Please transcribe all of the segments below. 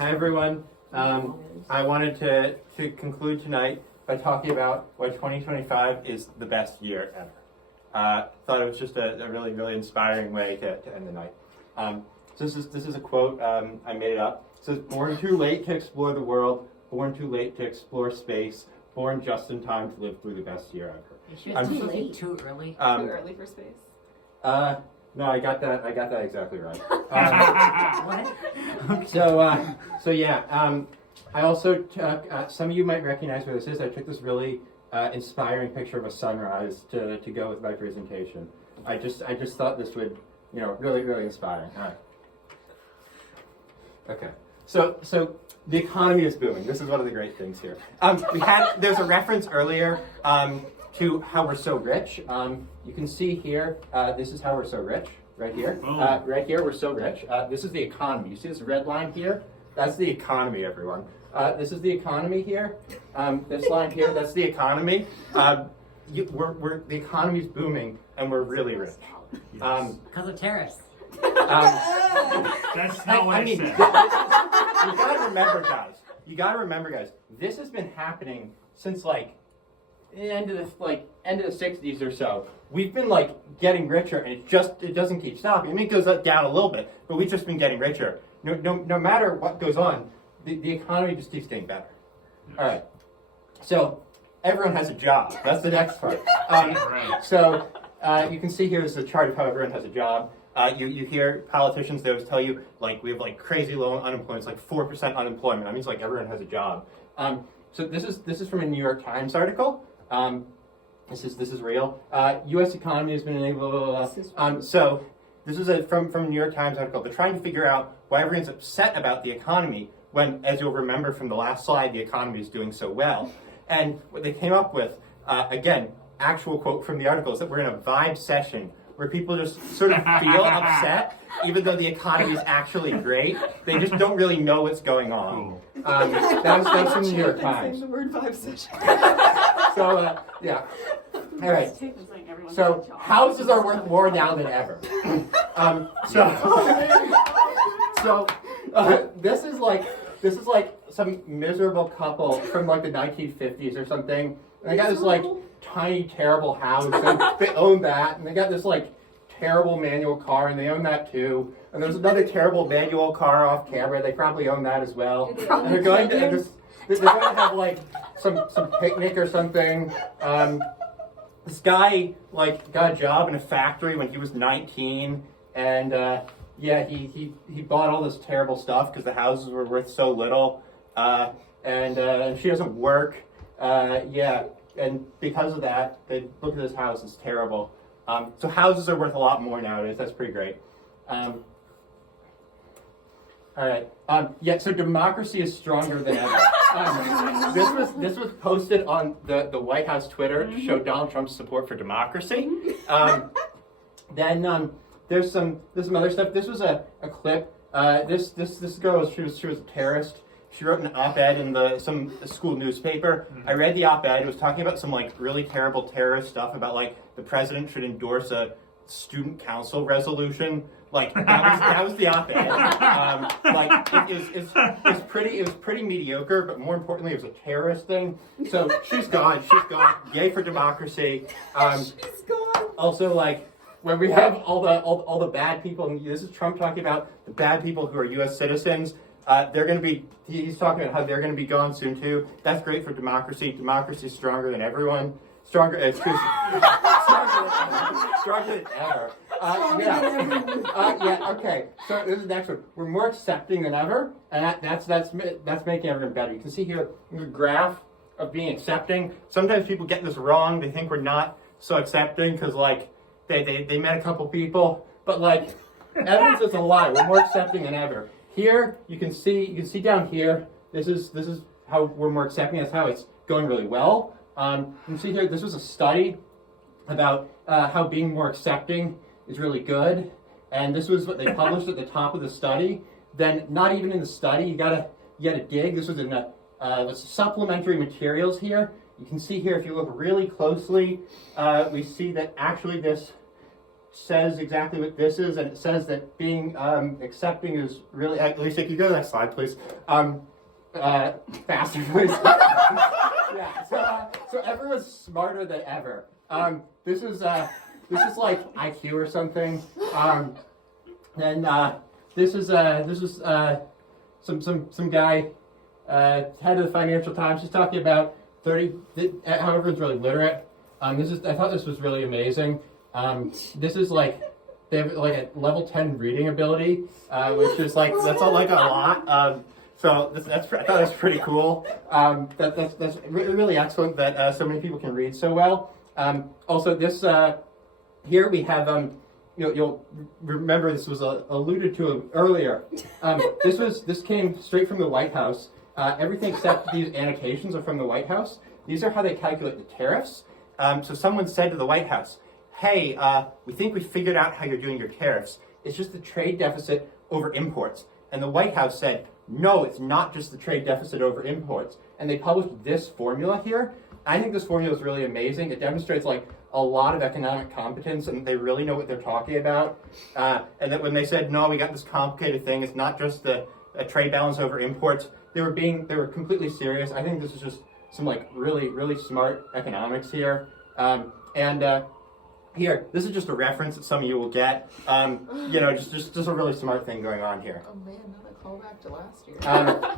Hi everyone. I wanted to conclude tonight by talking about why 2025 is the best year ever. Thought it was just a really, really inspiring way to end the night. So this is a quote, I made it up. It says, "Born too late to explore the world, born too late to explore space, born just in time to live through the best year ever." Too late, too early. Too early for space. No, I got that exactly right. What? So yeah. I also took, some of you might recognize where this is. I took this really inspiring picture of a sunrise to go with my presentation. I just thought this would, really, really inspiring. All right. Okay. So the economy is booming. This is one of the great things here. There's a reference earlier to how we're so rich. You can see here, this is how we're so rich, right here. Right here, we're so rich. This is the economy. You see this red line here? That's the economy, everyone. This is the economy here. This line here, that's the economy. The economy's booming, and we're really rich. Because of tariffs. That's not what I said. You gotta remember, guys. This has been happening since end of the 60s or so. We've been getting richer, and it doesn't keep stopping. I mean, it goes down a little bit, but we've just been getting richer. No matter what goes on, the economy just keeps getting better. All right. So everyone has a job. That's the next part. So you can see here is a chart of how everyone has a job. You hear politicians, they always tell you, we have crazy low unemployment. It's 4% unemployment. That means everyone has a job. So this is from a New York Times article. This is real. U.S. economy has been enabled. So this is from a New York Times article. They're trying to figure out why everyone's upset about the economy when, as you'll remember from the last slide, the economy is doing so well. And what they came up with, again, actual quote from the article, is that we're in a vibe session where people just sort of feel upset, even though the economy is actually great. They just don't really know what's going on. That's from the New York Times. The word vibe session. So, yeah. All right. So, houses are worth more now than ever. This is like some miserable couple from the 1950s or something. And they got this tiny, terrible house, and they own that, and they got this terrible manual car, and they own that too. And there's another terrible manual car off camera. They probably own that as well. And they're going to have some picnic or something. This guy got a job in a factory when he was 19, and he bought all this terrible stuff because the houses were worth so little, and she doesn't work. And because of that, they look at this house, it's terrible. So houses are worth a lot more nowadays. That's pretty great. All right. So democracy is stronger than ever. This was posted on the White House Twitter to show Donald Trump's support for democracy. Then there's some other stuff. This was a clip. This girl, she was a terrorist. She wrote an op-ed in some school newspaper. I read the op-ed. It was talking about some really terrible terrorist stuff about the president should endorse a student council resolution. That was the op-ed. It was pretty mediocre, but more importantly, it was a terrorist thing. So she's gone. Yay for democracy. She's gone. Also, when we have all the bad people, and this is Trump talking about the bad people who are U.S. citizens. They're going to be. He's talking about how they're going to be gone soon too. That's great for democracy. Democracy is stronger than everyone. Stronger than ever. Okay. So this is the next one. We're more accepting than ever, and that's making everyone better. You can see here the graph of being accepting. Sometimes people get this wrong. They think we're not so accepting because they met a couple people, but evidence is a lie. We're more accepting than ever. Here you can see down here. This is how we're more accepting. That's how it's going really well. You can see here. This was a study about how being more accepting is really good, and this was what they published at the top of the study. Then, not even in the study, you gotta dig. This was in the supplementary materials here. You can see here if you look really closely, we see that actually this says exactly what this is, and it says that being accepting is really. Lisa, can you go to that slide, please? Faster, please. Yeah. So everyone's smarter than ever. This is like IQ or something. And this is some guy, head of the Financial Times. He's talking about how everyone's really literate. I thought this was really amazing. This is like they have like a level 10 reading ability, which is like that's all like a lot. So I thought that's pretty cool. That's really excellent that so many people can read so well. Also, this here we have you'll remember this was alluded to earlier. This came straight from the White House. Everything except these annotations are from the White House. These are how they calculate the tariffs. So someone said to the White House, "Hey, we think we figured out how you're doing your tariffs. It's just the trade deficit over imports." And the White House said, "No, it's not just the trade deficit over imports." And they published this formula here. I think this formula is really amazing. It demonstrates like a lot of economic competence, and they really know what they're talking about. And that when they said, "No, we got this complicated thing. It's not just a trade balance over imports," they were completely serious. I think this is just some like really smart economics here. Here, this is just a reference that some of you will get. Just a really smart thing going on here. Oh man, another callback to last year.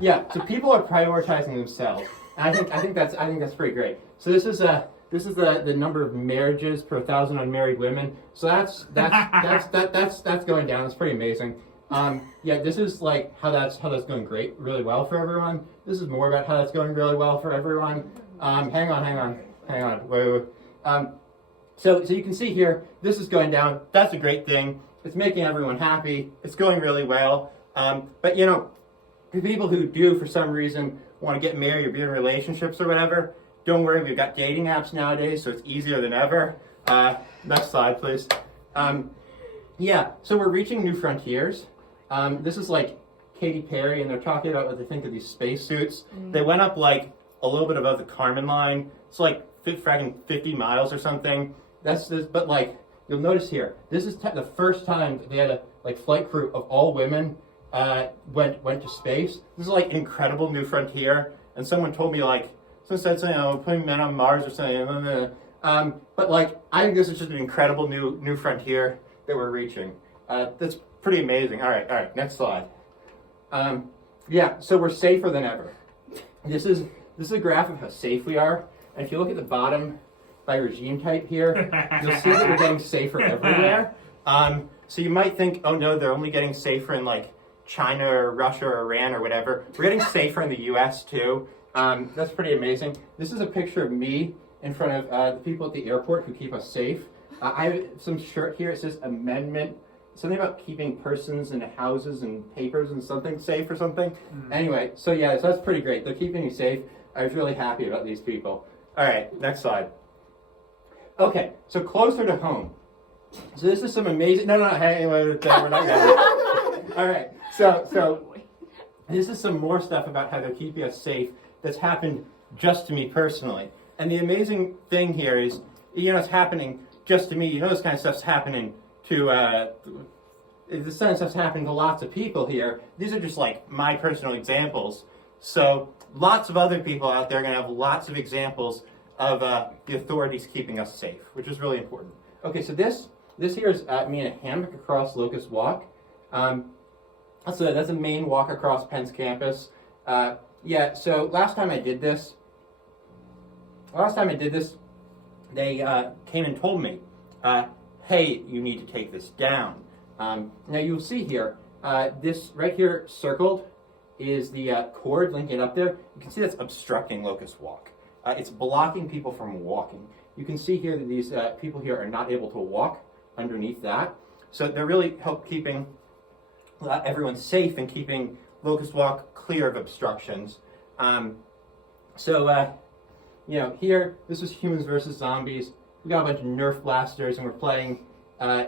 Yeah, so people are prioritizing themselves. And I think that's pretty great. So this is the number of marriages per 1,000 unmarried women. So that's going down. It's pretty amazing. This is like how that's going really well for everyone. This is more about how that's going really well for everyone. Hang on. Wait. So you can see here, this is going down. That's a great thing. It's making everyone happy. It's going really well. But for people who do, for some reason, want to get married or be in relationships or whatever, don't worry. We've got dating apps nowadays, so it's easier than ever. Next slide, please. So we're reaching new frontiers. This is like Katy Perry, and they're talking about what they think of these spacesuits. They went up like a little bit above the Kármán line. It's like 50 miles or something. That's this, but like you'll notice here, this is the first time they had a flight crew of all women went to space. This is like incredible new frontier. And someone told me someone said something, putting men on Mars or something. But like I think this is just an incredible new frontier that we're reaching. That's pretty amazing. All right, next slide. So we're safer than ever. This is a graph of how safe we are. And if you look at the bottom by regime type here, you'll see that we're getting safer everywhere. So you might think, oh no, they're only getting safer in like China or Russia or Iran or whatever. We're getting safer in the US too. That's pretty amazing. This is a picture of me in front of the people at the airport who keep us safe. I have some shirt here. It says amendment. Something about keeping persons in houses and papers and something safe or something. Anyway, so that's pretty great. They're keeping me safe. I was really happy about these people. All right, next slide. Okay, so closer to home. So this is some amazing. No, hey, we're not going. All right, so this is some more stuff about how they're keeping us safe that's happened just to me personally. And the amazing thing here is, it's happening just to me. This kind of stuff's happening to. This kind of stuff's happening to lots of people here. These are just like my personal examples. So lots of other people out there are going to have lots of examples of the authorities keeping us safe, which is really important. Okay, so this here is me in a hammock across Locust Walk. That's a main walk across Penn's campus. So last time I did this, they came and told me, hey, you need to take this down. Now you'll see here, this right here circled is the cord linking up there. You can see that's obstructing Locust Walk. It's blocking people from walking. You can see here that these people here are not able to walk underneath that. So they're really help keeping everyone safe and keeping Locust Walk clear of obstructions. Here, this is Humans versus Zombies. We got a bunch of Nerf blasters, and we're playing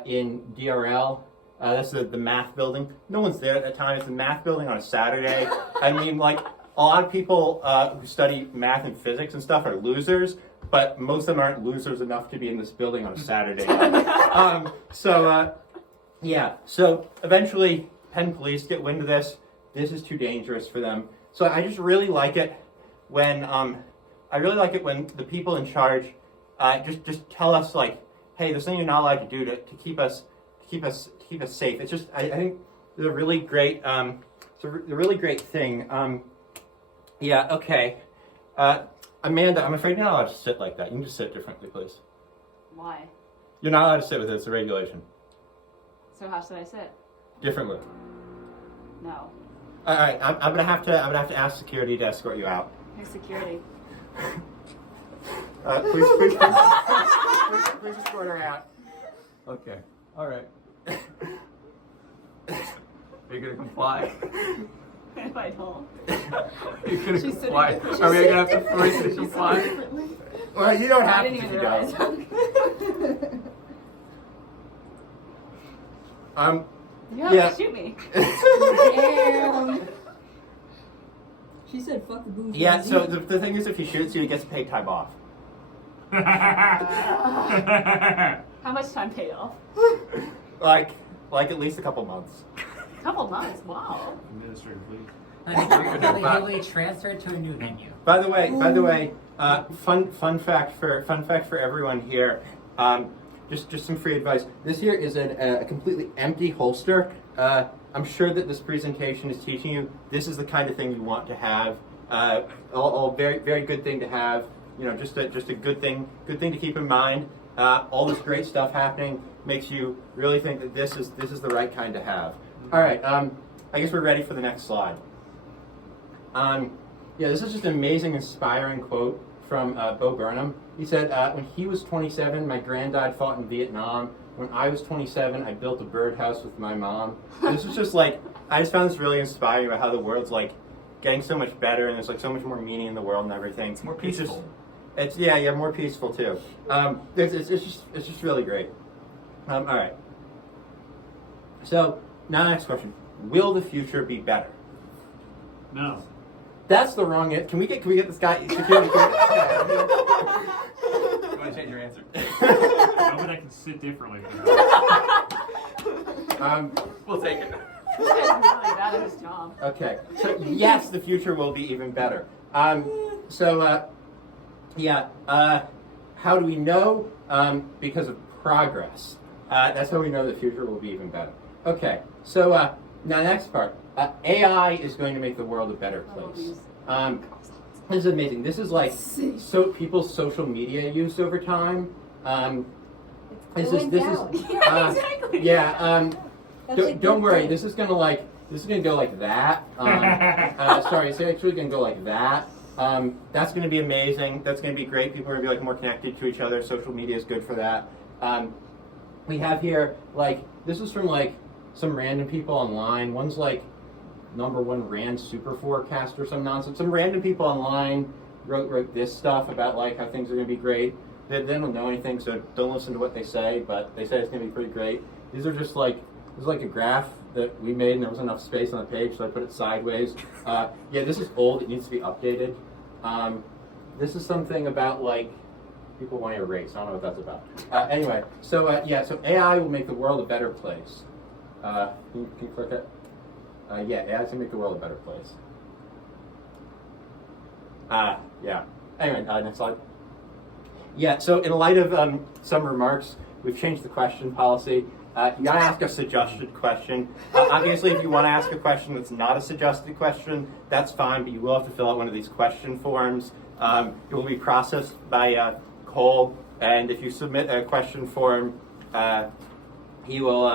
in DRL. That's the math building. No one's there at that time. It's the math building on a Saturday. I mean, like, a lot of people who study math and physics and stuff are losers, but most of them aren't losers enough to be in this building on a Saturday. Yeah, so eventually Penn Police get wind of this. This is too dangerous for them. So I just really like it when the people in charge just tell us like, hey, there's something you're not allowed to do to keep us safe. It's just I think it's a really great it's a really great thing. Yeah, okay. Amanda, I'm afraid you're not allowed to sit like that. You can just sit differently, please. Why? You're not allowed to sit with it. It's a regulation. So how should I sit? Differently. No. All right, I'm gonna have to ask security to escort you out. Who's security? Please escort her out. Okay. All right. Are you gonna comply? If I don't. Are you gonna She's comply? sitting- Are we she's gonna have to force you to She's comply? differently. Well, you don't I have didn't to even go. realize. You have Yeah. to shoot me. Damn. She said, "Fuck the bougie." Yeah. So the thing is, if he shoots you, he gets paid time off. How much time paid off? Like at least a couple months. A couple months. Wow. Administrative leave. He'll be transferred to a new venue. By the way, fun fact for everyone here. Just some free advice. This here is a completely empty holster. I'm sure that this presentation is teaching you this is the kind of thing you want to have. All very very good thing to have. You know, just a good thing to keep in mind. All this great stuff happening makes you really think that this is the right kind to have. All right, I guess we're ready for the next slide. Yeah, this is just an amazing, inspiring quote from Bo Burnham. He said, when he was 27, my granddad fought in Vietnam. When I was 27, I built a birdhouse with my mom. This is just like, I just found this really inspiring about how the world's like getting so much better and there's like so much more meaning in the world and everything. It's more peaceful. It's more peaceful too. It's just really great. All right. So now next question: will the future be better? No. That's the wrong answer. Can we get this guy? Security, can we get this guy out here? You want to change your answer? How would I can sit differently? We'll take it. This guy's really bad at his job. Okay. So yes, the future will be even better. How do we know? Because of progress. That's how we know the future will be even better. Okay. So now next part. AI is going to make the world a better place. This is amazing. This is like people's social media use over time. It's This going is down. Yeah, exactly. yeah. That's a Don't good worry. thing. This is gonna go like that. Sorry, it's actually gonna go like that. That's gonna be amazing. That's gonna be great. People are gonna be like more connected to each other. Social media is good for that. We have here this is from some random people online. One's #1 Rand super forecast or some nonsense. Some random people online wrote this stuff about how things are gonna be great. They don't know anything, so don't listen to what they say. But they say it's gonna be pretty great. These are just this is a graph that we made, and there wasn't enough space on the page, so I put it sideways. Yeah, this is old. It needs to be updated. This is something about people want to erase. I don't know what that's about. Anyway, so AI will make the world a better place. Can you click it? Yeah, AI can make the world a better place. Yeah. Anyway, next slide. Yeah, so in light of some remarks, we've changed the question policy. You gotta ask a suggested question. Obviously, if you want to ask a question that's not a suggested question, that's fine, but you will have to fill out one of these question forms. It will be processed by Cole, and if you submit a question form, he will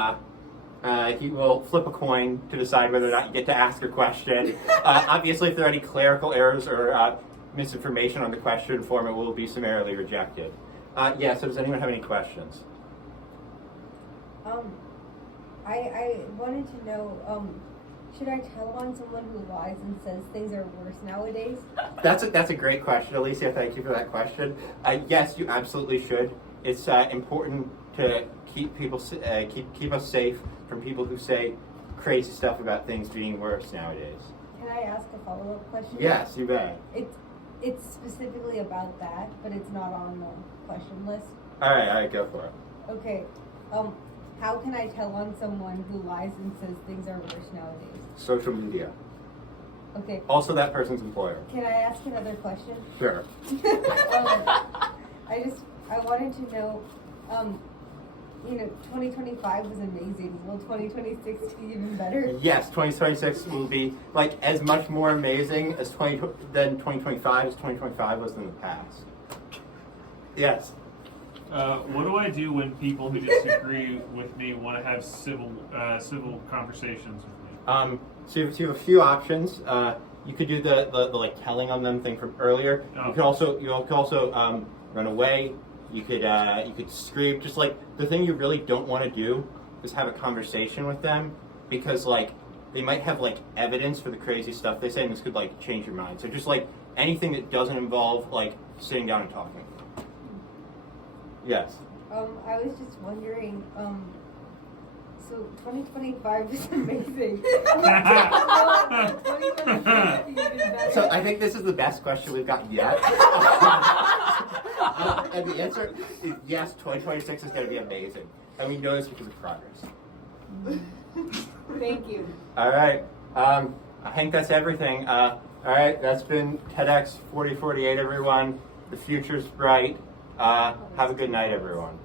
flip a coin to decide whether or not you get to ask a question. Obviously, if there are any clerical errors or misinformation on the question form, it will be summarily rejected. Yeah, so does anyone have any questions? I wanted to know, should I tell on someone who lies and says things are worse nowadays? That's a great question, Alicia. Thank you for that question. Yes, you absolutely should. It's important to keep people keep us safe from people who say crazy stuff about things being worse nowadays. Can I ask a follow-up question? Yes, you bet. it's specifically about that, but it's not on the question list. All right, go for it. Okay, how can I tell on someone who lies and says things are worse nowadays? Social media. Okay, Also, that person's employer. can I ask another question? Sure. I wanted to know, 2025 was amazing. Will 2026 be even better? Yes, 2026 will be like as much more amazing as 2025 as 2025 was in the past. Yes. What do I do when people who disagree with me want to have civil conversations with me? So you have a few options. You could do the like telling on them thing from earlier. Oh. You could also run away. You could scream. Just like the thing you really don't want to do is have a conversation with them because like they might have like evidence for the crazy stuff they say, and this could like change your mind. So just like anything that doesn't involve like sitting down and talking. Yes. I was just wondering, so 2025 was amazing. 2026 be even better. So I think this is the best question we've gotten yet. And the answer is yes, 2026 is going to be amazing. And we know this because of progress. Thank you. All right. I think that's everything. All right, that's been TEDx 4048, everyone. The future's bright. Have a good night, everyone.